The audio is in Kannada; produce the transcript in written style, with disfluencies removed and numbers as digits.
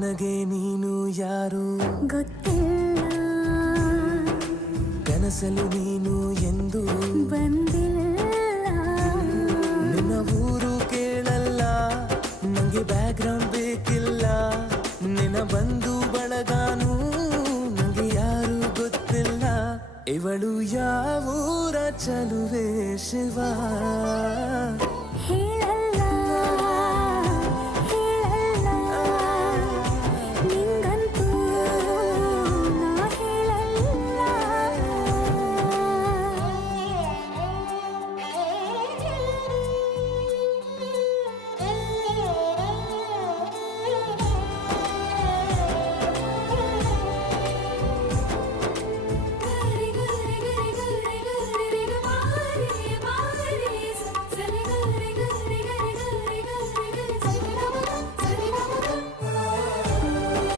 ನನಗೆ ನೀನು ಯಾರು ಗೊತ್ತಿಲ್ಲ, ಕನಸಲು ನೀನು ಎಂದು ಬಂದಿಲ್ಲ. ನಿನ್ನ ಊರು ಕೇಳಲ್ಲ, ನಂಗೆ ಬ್ಯಾಕ್ಗ್ರೌಂಡ್ ಬೇಕಿಲ್ಲ. ನಿನ್ನ ಬಂಧು ಬಳಗಾನು ನಂಗೆ ಯಾರು ಗೊತ್ತಿಲ್ಲ. ಇವಳು ಯಾವೂರ ಚಲುವೆ ಶಿವ.